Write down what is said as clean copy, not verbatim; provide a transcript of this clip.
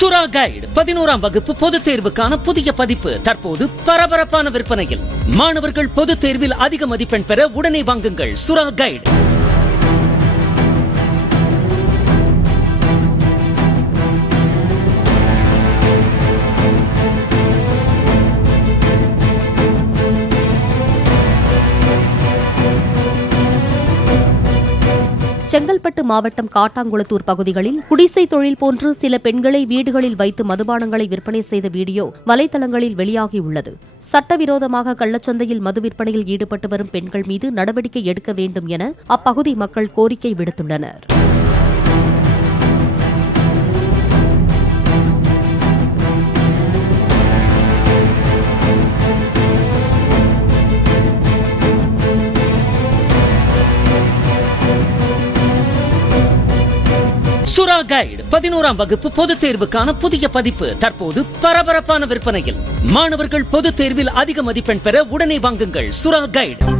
சுறா கைடு 11ஆம் வகுப்பு பொதுத் தேர்வுக்கான புதிய பதிப்பு தற்போது பரபரப்பான விற்பனையில். மாணவர்கள் பொதுத் தேர்வில் அதிக மதிப்பெண் பெற உடனே வாங்குங்கள் சுறா கைடு. செங்கல்பட்டு மாவட்டம் காட்டாங்குளத்தூர் பகுதிகளில் குடிசை தொழில் போன்று சில பெண்களை வீடுகளில் வைத்து மதுபானங்களை விற்பனை செய்த வீடியோ வலைதளங்களில் வெளியாகியுள்ளது. சட்டவிரோதமாக கள்ளச்சந்தையில் மது விற்பனையில் ஈடுபட்டு வரும் பெண்கள் மீது நடவடிக்கை எடுக்க வேண்டும் என அப்பகுதி மக்கள் கோரிக்கை விடுத்துள்ளனர். சுறா கைடு 11ஆம் வகுப்பு பொதுத் தேர்வுக்கான புதிய பதிப்பு தற்போது பரபரப்பான விற்பனையில். மாணவர்கள் பொதுத் தேர்வில் அதிக மதிப்பெண் பெற உடனே வாங்குங்கள் சுறா கைடு.